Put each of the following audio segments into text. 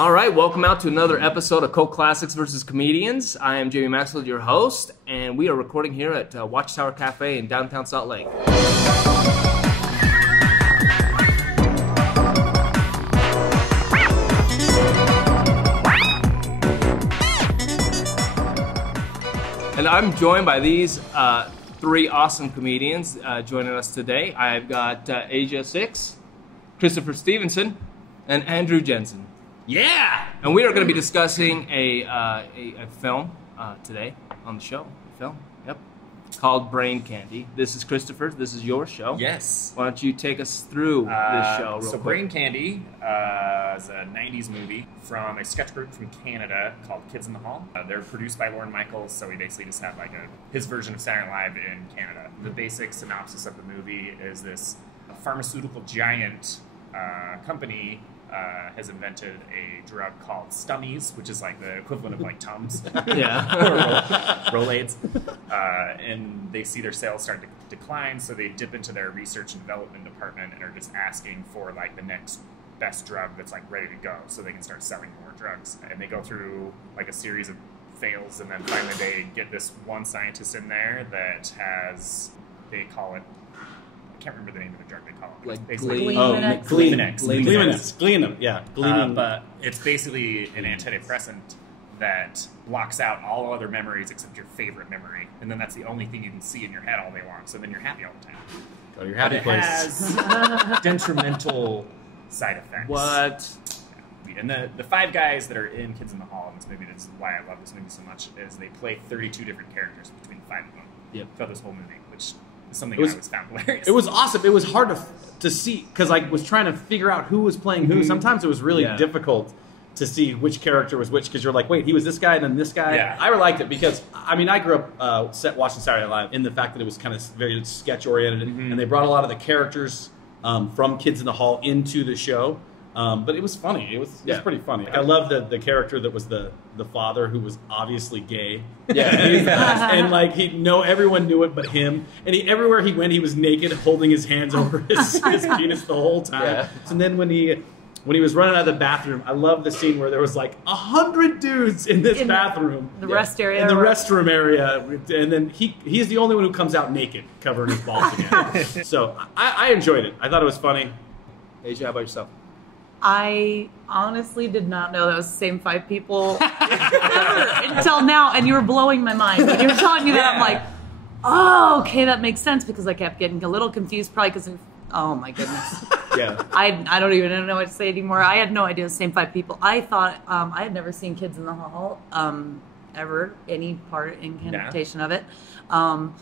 All right, welcome out to another episode of Cult Classics versus Comedians. I am Jamie Maxfield, your host, and we are recording here at Watchtower Cafe in downtown Salt Lake. And I'm joined by these three awesome comedians joining us today. I've got Asia 6, Christopher Stephenson, and Andrew Jensen. Yeah! And we are going to be discussing a film today on the show. Yep. Called Brain Candy. This is Christopher. This is your show. Yes. Why don't you take us through this show real quick? Brain Candy is a 90s movie from a sketch group from Canada called Kids in the Hall. They're produced by Lorne Michaels, so we basically just have like his version of Saturday Night Live in Canada. The basic synopsis of the movie is this pharmaceutical giant company has invented a drug called Stummies, which is like the equivalent of like Tums. Yeah. or Rolaids. And they see their sales start to decline, so they dip into their research and development department and are just asking for like the next best drug that's like ready to go so they can start selling more drugs. And they go through like a series of fails, and then finally they get this one scientist in there that has, they call it, I can't remember the name of the drug they call it. Like Gleanex. Yeah. But it's basically an antidepressant that blocks out all other memories except your favorite memory. And then that's the only thing you can see in your head all day long. So then you're happy all the time. Go to your happy place. It has detrimental side effects. What? And the five guys that are in Kids in the Hall in this movie, that's why I love this movie so much, is they play 32 different characters between the five of them throughout this whole movie, which is something I always found hilarious. It was awesome. It was hard to see, because I was trying to figure out who was playing who. Sometimes it was really difficult to see which character was which, because you're like, wait, he was this guy and then this guy. Yeah. I liked it because, I mean, I grew up watching Saturday Night Live in the fact that it was kind of very sketch-oriented, and they brought a lot of the characters from Kids in the Hall into the show. But it was funny. It was pretty funny. I love the character that was the father, who was obviously gay. Yeah. And like everyone knew it but him. And everywhere he went, he was naked, holding his hands over his penis the whole time. Yeah. And then when he was running out of the bathroom, I love the scene where there was like 100 dudes in this bathroom. The rest area. In the restroom area. And then he's the only one who comes out naked, covering his balls again. So I enjoyed it. I thought it was funny. Asia, how about yourself? I honestly did not know that was the same five people until now, and you were blowing my mind. When you were telling me that, I'm like, oh, okay, that makes sense, because I kept getting a little confused, probably because, oh my goodness. Yeah. I don't even know what to say anymore. I had no idea the same five people. I thought, I had never seen Kids in the Hall, ever, any part in incantation of it. And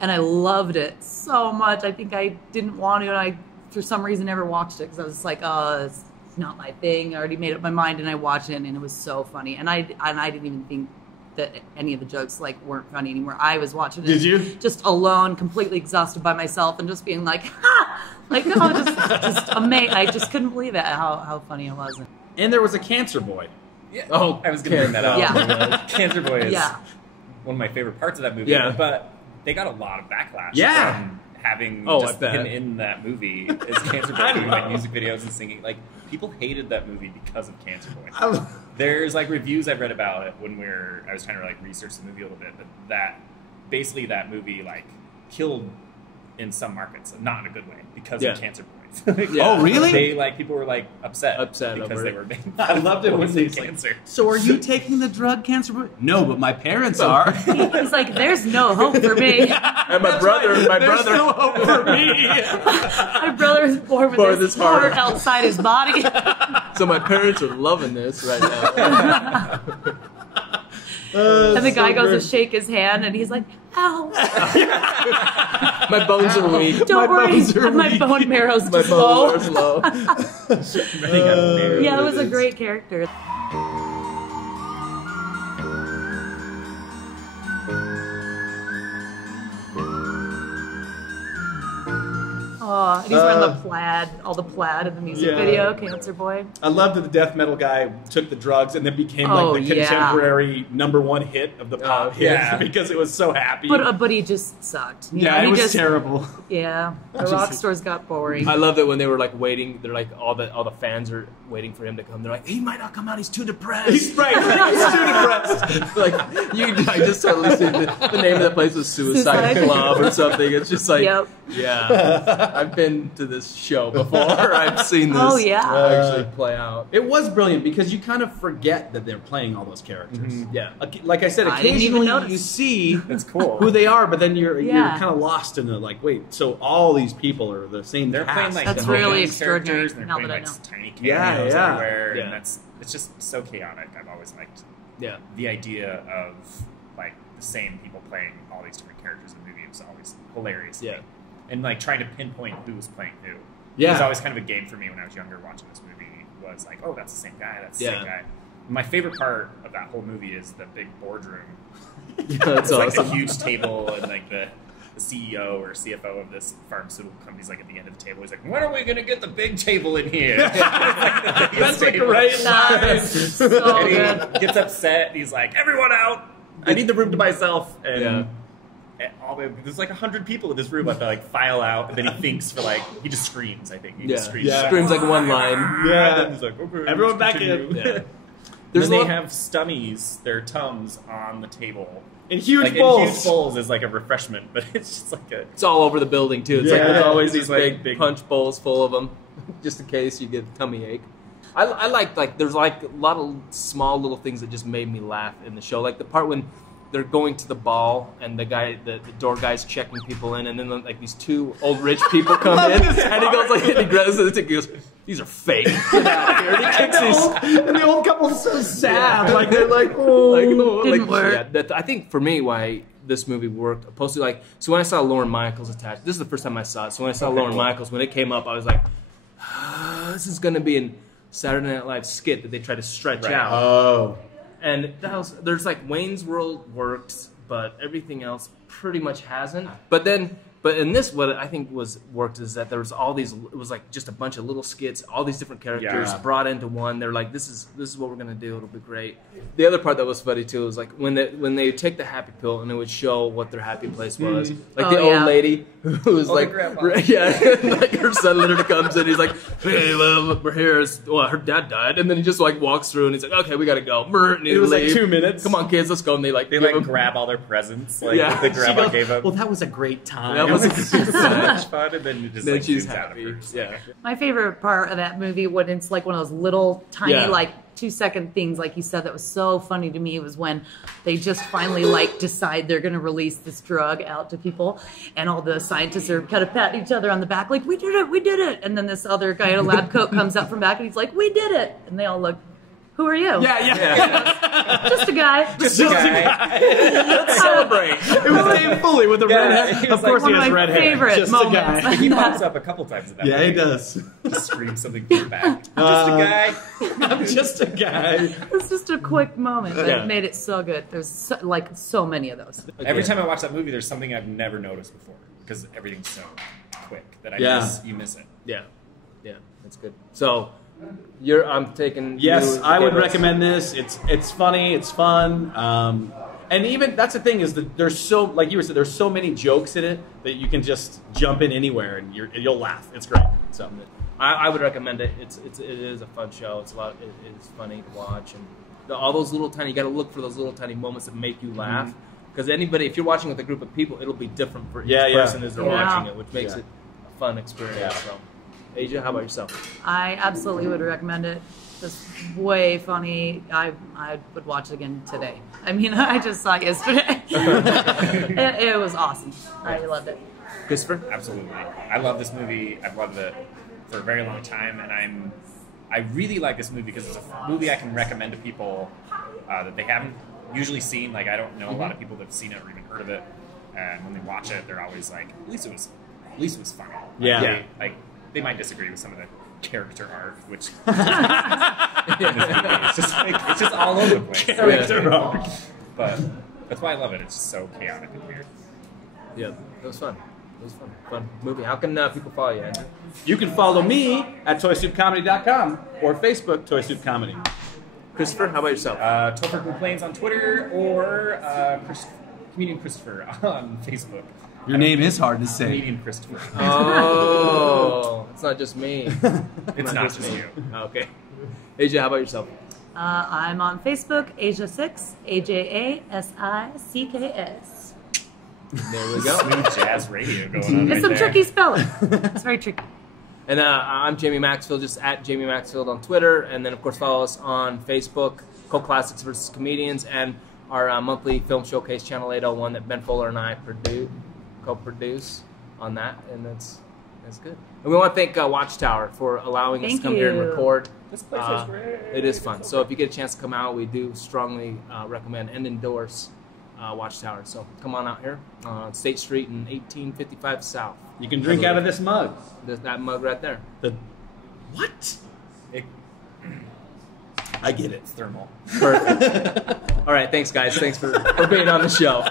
I loved it so much. I think I didn't want to, and I, for some reason, never watched it, because I was just like, oh, it's not my thing. I already made up my mind, and I watched it, and it was so funny. And I didn't even think that any of the jokes weren't funny anymore. I was watching it just alone, completely exhausted by myself, and just being like, ha! Like, oh, just amazing. I just couldn't believe it, how funny it was. And there was a cancer boy. Yeah. Oh, I was going to bring that up. Yeah. Cancer boy is one of my favorite parts of that movie. Yeah. But they got a lot of backlash from having him in that movie as Cancer Boy, doing like music videos and singing. Like, people hated that movie because of Cancer Boy. There's like reviews I've read about it when I was trying to like research the movie a little bit, but that movie like killed in some markets, not in a good way, because of Cancer Boys. Oh, really? People were like upset because they were being. I loved it when they cancer. So are you taking the drug, Cancer Boy? No, but my parents are. He's like, there's no hope for me. And my brother, there's no hope for me. My brother is born with this heart outside his body. So my parents are loving this right now. And the guy goes to shake his hand, and he's like, ow. My bones are weak. Don't worry, my bone marrow's just low. My bones are low. Yeah, it was a great character. Oh, Aw, and he's wearing the plaid, all the plaid in the music video, Cancer Boy. I love that the death metal guy took the drugs and then became like the contemporary #1 hit of the pop hit because it was so happy. But he just sucked. It was terrible. Yeah, the rock stores got boring. I love it when they were like waiting. They're like all the fans are waiting for him to come. They're like, he might not come out. He's too depressed. He's too depressed. Like I just totally see the name of that place was Suicide Club or something. It's just like, I've been to this show before. I've seen this actually play out. It was brilliant because you kind of forget that they're playing all those characters. Mm-hmm. Yeah, like I said, occasionally you see who they are, but then you're kind of lost in the like, wait, so all these people are the same. They're playing like that's really extraordinary. They're playing like tiny cameos everywhere, and it's just so chaotic. I've always liked the idea of like the same people playing all these different characters in the movie. It was always hilarious. Yeah. And like trying to pinpoint who was playing who. Yeah. It was always kind of a game for me when I was younger watching this movie. Was like, oh, that's the same guy. That's the same guy. My favorite part of that whole movie is the big boardroom. That's awesome. Like the huge table and like the CEO or CFO of this pharmaceutical company's like at the end of the table. He's like, when are we going to get the big table in here? That's a great line. So good. He gets upset. And he's like, everyone out. I need the room to myself. And there's like 100 people in this room. I have to like file out, and then he thinks for like he just screams. I think he just screams. Yeah. Screams like one line. Yeah, and he's like, okay, everyone back in. Yeah. Then they have stummies, their Tums, on the table in huge bowls. In huge bowls is like a refreshment, but it's just like a. It's all over the building too. It's like there's always these big punch bowls full of them, just in case you get a tummy ache. I like there's like a lot of small little things that just made me laugh in the show, like the part when they're going to the ball and the door guy's checking people in, and then like these two old rich people come in, and he goes like, and he grabs the ticket, he goes, "These are fake." Get out of here. And he kicks and the old couple's so sad, like they're like, "Oh, didn't work." I think for me why this movie worked, opposed to like, so when I saw Lorne Michaels attached, this is the first time I saw it. So when I saw Lorne Michaels, when it came up, I was like, this is going to be a Saturday Night Live skit that they try to stretch out. Oh. And there's like Wayne's World worked, but everything else pretty much hasn't. But in this, what I think worked is that there was all these. It was like just a bunch of little skits, all these different characters brought into one. They're like, this is what we're gonna do. It'll be great. The other part that was funny too was like when they take the happy pill and it would show what their happy place was. Like the old lady who was like, like her son literally comes in. He's like, hey, well, we're here. Well, her dad died, and then he just like walks through and he's like, okay, we gotta go. And it was like 2 minutes. Come on, kids, let's go. And they grab all their presents. Like the grandma gave up. Well, that was a great time. That was so much fun, and then she's happy. My favorite part of that movie, when it's like one of those little tiny like 2-second things, like you said, that was so funny to me, was when they just finally like decide they're going to release this drug out to people, and all the scientists are kind of patting each other on the back, like, we did it, and then this other guy in a lab coat comes up from back and he's like, we did it, and they all look, who are you? Yeah. Just a guy. Just a guy. Let's celebrate. It was Dave Foley with a red hair. Of course, he has red hair. Favorite just moments. A guy. He pops up a couple times in that movie. He does. Just screams something from the back. Just a guy. I'm just a guy. It's just a quick moment, but it made it so good. There's so many of those. Every time I watch that movie, there's something I've never noticed before because everything's so quick that you miss it. Yeah, that's good. So. I'm taking. Yes, I would recommend this. It's funny, it's fun, and even that's the thing is that there's so, like you were saying, there's so many jokes in it that you can just jump in anywhere and you'll laugh. It's great. So I would recommend it. It is a fun show. It is funny to watch, and all those little tiny. You got to look for those little tiny moments that make you laugh. Because if you're watching with a group of people, it'll be different for each person as they're watching it, which makes it a fun experience. Yeah. So. Asia, how about yourself? I absolutely would recommend it. Just way funny. I would watch it again today. I mean, I just saw it yesterday. it was awesome. I loved it. Christopher? Absolutely. I love this movie. I've loved it for a very long time, and I really like this movie because it's a movie I can recommend to people that they haven't usually seen. Like, I don't know a lot of people that have seen it or even heard of it, and when they watch it, they're always like, at least it was funny. They might disagree with some of the character art, which it's just all over the place. Character art. But that's why I love it. It's just so chaotic and weird. Yeah, that was fun. It was fun movie. How can people follow you, Andrew? You can follow me at toysoupcomedy.com or Facebook Toy Soup Comedy. Christopher, how about yourself? Topher Complains on Twitter or Comedian Christopher on Facebook. Your name is hard to say. Comedian Christopher. Oh, it's not just me. It's not just you. Okay. AJ, how about yourself? I'm on Facebook, Asia6, AJASICKS. There we go. Smooth jazz radio going on. It's some tricky spelling. It's very tricky. And I'm Jamie Maxfield, just at Jamie Maxfield on Twitter. And then, of course, follow us on Facebook, Cult Classics versus Comedians, and our monthly film showcase, Channel 801, that Ben Fuller and I co-produce on that. And that's good. And we want to thank Watchtower for allowing us to come here and record. This place is great. It is fun. So if you get a chance to come out, we do strongly recommend and endorse Watchtower. So come on out here on State Street in 1855 South. You can drink out of this mug. That mug right there. What? I get it. It's thermal. Perfect. All right, thanks guys. Thanks for being on the show.